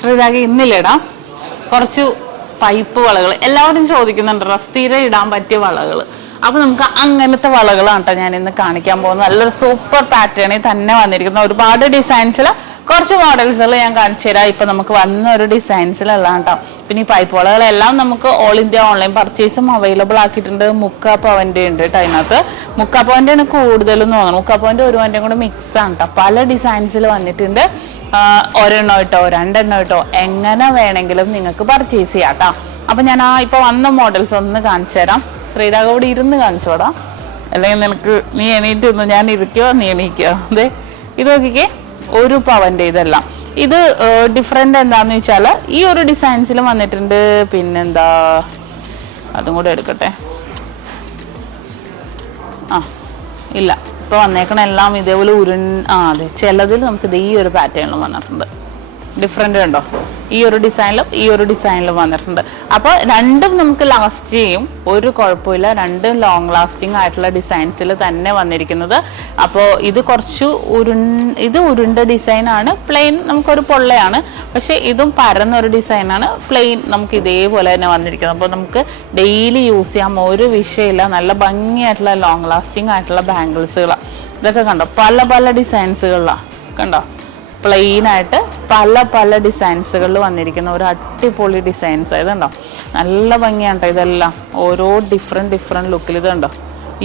ശ്രീരാഗി ഇന്നിലിടാം കുറച്ച് പൈപ്പ് വളകൾ എല്ലാവരും ചോദിക്കുന്നുണ്ട് സ്ഥിരം ഇടാൻ പറ്റിയ വളകൾ അപ്പൊ നമുക്ക് അങ്ങനത്തെ വളകളാണ് കേട്ടോ ഞാൻ ഇന്ന് കാണിക്കാൻ പോകുന്നത്. നല്ലൊരു സൂപ്പർ പാറ്റേണിൽ തന്നെ വന്നിരിക്കുന്ന ഒരുപാട് ഡിസൈൻസിൽ കുറച്ച് മോഡൽസുകൾ ഞാൻ കാണിച്ചു തരാം. ഇപ്പൊ നമുക്ക് വന്ന ഒരു ഡിസൈൻസിലുള്ള കേട്ടോ പിന്നെ ഈ പൈപ്പ് വളകളെല്ലാം നമുക്ക് ഓൾ ഇന്ത്യ ഓൺലൈൻ പർച്ചേസും അവൈലബിൾ ആക്കിയിട്ടുണ്ട്. മുക്കാ പവന്റെ ഉണ്ട് കേട്ടോ അതിനകത്ത്. മുക്കാ പവന്റെ ആണ് കൂടുതലും തോന്നുന്നത്. മുക്കാ പവന്റെ ഒരു പവന്റെ കൂടെ മിക്സ് ആണ് കേട്ടോ പല ഡിസൈൻസിൽ വന്നിട്ടുണ്ട്. ഒരെണ്ണം ഇട്ടോ രണ്ടെണ്ണം ഇട്ടോ എങ്ങനെ വേണമെങ്കിലും നിങ്ങൾക്ക് പർച്ചേസ് ചെയ്യാം കേട്ടോ അപ്പൊ ഞാൻ ആ ഇപ്പൊ വന്ന മോഡൽസ് ഒന്ന് കാണിച്ചു തരാം. ശ്രീരാഗ് ഇവിടെ ഇരുന്ന് കാണിച്ചോടാ അല്ലെങ്കിൽ നിനക്ക് നീ എണീറ്റ് നിന്ന് ഞാൻ ഇരിക്കോ നീ എണീക്കോ. അതെ ഇത് നോക്കിക്കേ ഒരു പവന്റെ ഇതെല്ലാം. ഇത് ഡിഫറെന്റ് എന്താന്ന് വെച്ചാൽ ഈ ഒരു ഡിസൈൻസിലും വന്നിട്ടുണ്ട്. പിന്നെന്താ? അതും കൂടെ എടുക്കട്ടെ. ആ ഇല്ല. ഇപ്പൊ വന്നേക്കണ എല്ലാം ഇതേപോലെ ഉരുൺ ആ അതെ. ചിലതിൽ നമുക്ക് ഇത് ഒരു പാറ്റേണിലും വന്നിട്ടുണ്ട്. ഡിഫറെന്റ് ഉണ്ടോ? ഈ ഒരു ഡിസൈനിലും ഈ ഒരു ഡിസൈനിലും വന്നിട്ടുണ്ട്. അപ്പോൾ രണ്ടും നമുക്ക് ലാസ്റ്റ് ചെയ്യും. ഒരു കുഴപ്പമില്ല. രണ്ടും ലോങ് ലാസ്റ്റിംഗ് ആയിട്ടുള്ള ഡിസൈൻസിൽ തന്നെ വന്നിരിക്കുന്നത്. അപ്പോൾ ഇത് കുറച്ച് ഉരു ഇത് ഉരുണ്ട ഡിസൈനാണ് പ്ലെയിൻ നമുക്കൊരു പൊള്ളയാണ്. പക്ഷേ ഇതും പരന്നൊരു ഡിസൈനാണ് പ്ലെയിൻ നമുക്ക് ഇതേപോലെ തന്നെ വന്നിരിക്കുന്നത്. അപ്പോൾ നമുക്ക് ഡെയിലി യൂസ് ചെയ്യാം. ഒരു വിഷയമില്ല. നല്ല ഭംഗിയായിട്ടുള്ള ലോങ് ലാസ്റ്റിംഗ് ആയിട്ടുള്ള ബാംഗിൾസുകളാണ് ഇതൊക്കെ കണ്ടോ? പല പല ഡിസൈൻസുകളിലാണ് കണ്ടോ? പ്ലെയിൻ ആയിട്ട് പല പല ഡിസൈൻസുകളിൽ വന്നിരിക്കുന്ന ഒരു അടിപൊളി ഡിസൈൻസ് ഇതുണ്ടോ? നല്ല ഭംഗിയാണ് കേട്ടോ ഇതെല്ലാം. ഓരോ ഡിഫറെന്റ് ഡിഫറെന്റ് ലുക്കിൽ ഇതുണ്ടോ?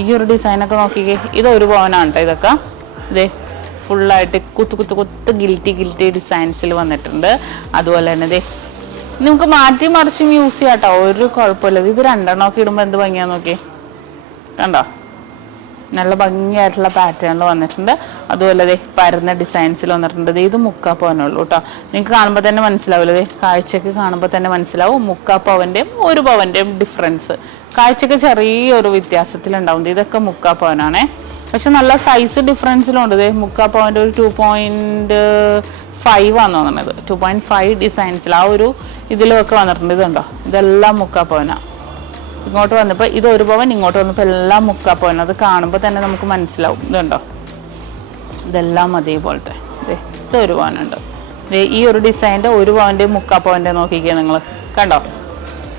ഈ ഒരു ഡിസൈനൊക്കെ നോക്കിക്കേ. ഇത് ഒരു കേട്ടോ ഇതൊക്കെ. ഇതേ ഫുള്ളായിട്ട് കുത്ത് കുത്തു കുത്ത് ഗിൽറ്റി ഗിൽറ്റി ഡിസൈൻസിൽ വന്നിട്ടുണ്ട്. അതുപോലെ തന്നെ ഇതേ നമുക്ക് മാറ്റി മറിച്ചും യൂസ് ചെയ്യാം കേട്ടോ ഒരു കുഴപ്പമില്ല. ഇത് രണ്ടെണ്ണമൊക്കെ ഇടുമ്പോൾ എന്ത് ഭംഗിയാന്ന് നോക്കി കണ്ടോ? നല്ല ഭംഗിയായിട്ടുള്ള പാറ്റേണിൽ വന്നിട്ടുണ്ട്. അതുപോലെ ദേ പരന്ന ഡിസൈൻസിൽ വന്നിട്ടുണ്ട്. ഇത് മുക്കാ പവനുള്ളൂ കേട്ടോ നിങ്ങൾക്ക് കാണുമ്പോൾ തന്നെ മനസ്സിലാവില്ല ദേ കാഴ്ചക്ക് കാണുമ്പോൾ തന്നെ മനസ്സിലാവും മുക്കാ പവന്റെയും ഒരു പവന്റെയും ഡിഫറൻസ് കാഴ്ചക്ക് ചെറിയൊരു വ്യത്യാസത്തിലുണ്ടാവും. ഇതൊക്കെ മുക്കാ പവനാണേ. പക്ഷെ നല്ല സൈസ് ഡിഫറൻസിലുണ്ട് ഉണ്ട്. മുക്കാ പവന്റെ ഒരു ടു പോയിന്റ് ഫൈവ് ആണെന്ന് തോന്നുന്നത് ടു പോയിന്റ് ഫൈവ് ഡിസൈൻസിൽ ആ ഒരു ഇതിലുമൊക്കെ വന്നിട്ടുണ്ട്. ഇതുണ്ടോ? ഇതെല്ലാം മുക്കാ പവനാണ് ഇങ്ങോട്ട് വന്നപ്പോൾ ഇത് ഒരു പവൻ ഇങ്ങോട്ട് വന്നപ്പോൾ എല്ലാം മുക്കാ പവൻ അത് കാണുമ്പോൾ തന്നെ നമുക്ക് മനസ്സിലാവും. ഇതുണ്ടോ? ഇതെല്ലാം അതേപോലത്തെ. ഇത് ഒരു പവനുണ്ട്. ഈ ഒരു ഡിസൈന്റെ ഒരു പവന്റെ മുക്കാ പവന്റെ നോക്കിക്കുക നിങ്ങൾ കണ്ടോ?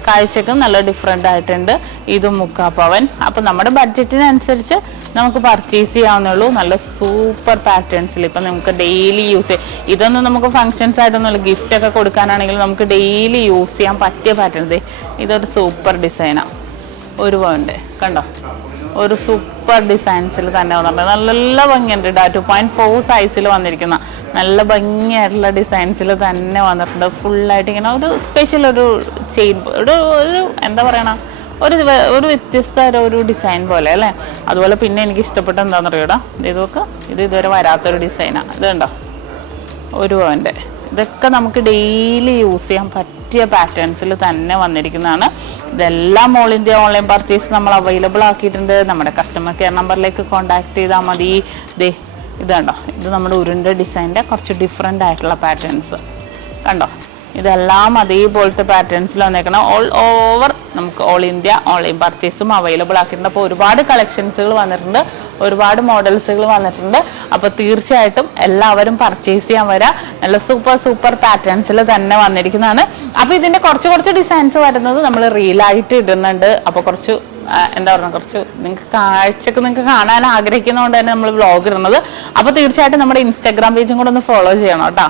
കാഴ്ചക്കും നല്ല ഡിഫറെന്റ് ആയിട്ടുണ്ട്. ഇതും മുക്കാ പവൻ. അപ്പം നമ്മുടെ ബഡ്ജറ്റിനനുസരിച്ച് നമുക്ക് പർച്ചേസ് ചെയ്യാവുന്നേ ഉള്ളൂ നല്ല സൂപ്പർ പാറ്റേൺസിൽ ഇപ്പം നമുക്ക് ഡെയിലി യൂസ് ചെയ്യാം. ഇതൊന്നും നമുക്ക് ഫങ്ഷൻസ് ആയിട്ടൊന്നുമില്ല. ഗിഫ്റ്റ് ഒക്കെ കൊടുക്കാനാണെങ്കിൽ നമുക്ക് ഡെയിലി യൂസ് ചെയ്യാൻ പറ്റിയ പാറ്റേൺ ഇതൊരു സൂപ്പർ ഡിസൈനാണ് ഒരു പോയിന്റ് കണ്ടോ? ഒരു സൂപ്പർ ഡിസൈൻസിൽ തന്നെ വന്നിട്ടുണ്ട്. നല്ല ഭംഗിയുണ്ട് ഡാ ടു പോയിന്റ് ഫോർ സൈസിൽ വന്നിരിക്കുന്ന നല്ല ഭംഗിയായിട്ടുള്ള ഡിസൈൻസിൽ തന്നെ വന്നിട്ടുണ്ട്. ഫുള്ളായിട്ട് ഇങ്ങനെ ഒരു സ്പെഷ്യൽ ഒരു ചെയിൻ ഒരു ഒരു എന്താ പറയണ? ഒരു ഒരു വ്യത്യസ്ത ഒരു ഡിസൈൻ പോലെ അല്ലേ? അതുപോലെ പിന്നെ എനിക്ക് ഇഷ്ടപ്പെട്ട എന്താണെന്ന് അറിയൂടാ ഇത് നോക്ക ഇത് ഇതുവരെ വരാത്തൊരു ഡിസൈനാണ് ഇത് കണ്ടോ? ഒരു പവന്റെ ഇതൊക്കെ നമുക്ക് ഡെയിലി യൂസ് ചെയ്യാൻ പറ്റിയ പാറ്റേൺസിൽ തന്നെ വന്നിരിക്കുന്നതാണ്. ഇതെല്ലാം ഓൾ ഇന്ത്യ ഓൺലൈൻ പർച്ചേസ് നമ്മൾ അവൈലബിൾ ആക്കിയിട്ടുണ്ട്. നമ്മുടെ കസ്റ്റമർ കെയർ നമ്പറിലേക്ക് കോൺടാക്ട് ചെയ്താൽ മതി. ദേ ഇത് കണ്ടോ? ഇത് നമ്മുടെ ഉരുണ്ട ഡിസൈന്റെ കുറച്ച് ഡിഫറെന്റ് ആയിട്ടുള്ള പാറ്റേൺസ് കണ്ടോ? ഇതെല്ലാം അതേപോലത്തെ പാറ്റേൺസിൽ വന്നേക്കണം ഓൾ ഓവർ നമുക്ക് ഓൾ ഇന്ത്യ ഓൺലൈൻ പർച്ചേസും അവൈലബിൾ ആക്കിയിട്ടുണ്ട്. അപ്പോൾ ഒരുപാട് കളക്ഷൻസുകൾ വന്നിട്ടുണ്ട്. ഒരുപാട് മോഡൽസുകൾ വന്നിട്ടുണ്ട്. അപ്പോൾ തീർച്ചയായിട്ടും എല്ലാവരും പർച്ചേസ് ചെയ്യാൻ വരാം. നല്ല സൂപ്പർ സൂപ്പർ പാറ്റേൺസിൽ തന്നെ വന്നിരിക്കുന്നതാണ്. അപ്പോൾ ഇതിന്റെ കുറച്ച് കുറച്ച് ഡിസൈൻസ് വരുന്നത് നമ്മൾ റീലായിട്ട് ഇടുന്നുണ്ട്. അപ്പോൾ കുറച്ച് എന്താ പറയുക കുറച്ച് നിങ്ങൾക്ക് കാഴ്ചക്ക് നിങ്ങൾക്ക് കാണാൻ ആഗ്രഹിക്കുന്നതുകൊണ്ട് തന്നെ നമ്മൾ വ്ളോഗ് ഇടുന്നത്. അപ്പോൾ തീർച്ചയായിട്ടും നമ്മുടെ ഇൻസ്റ്റാഗ്രാം പേജും കൂടെ ഒന്ന് ഫോളോ ചെയ്യണം കേട്ടോ.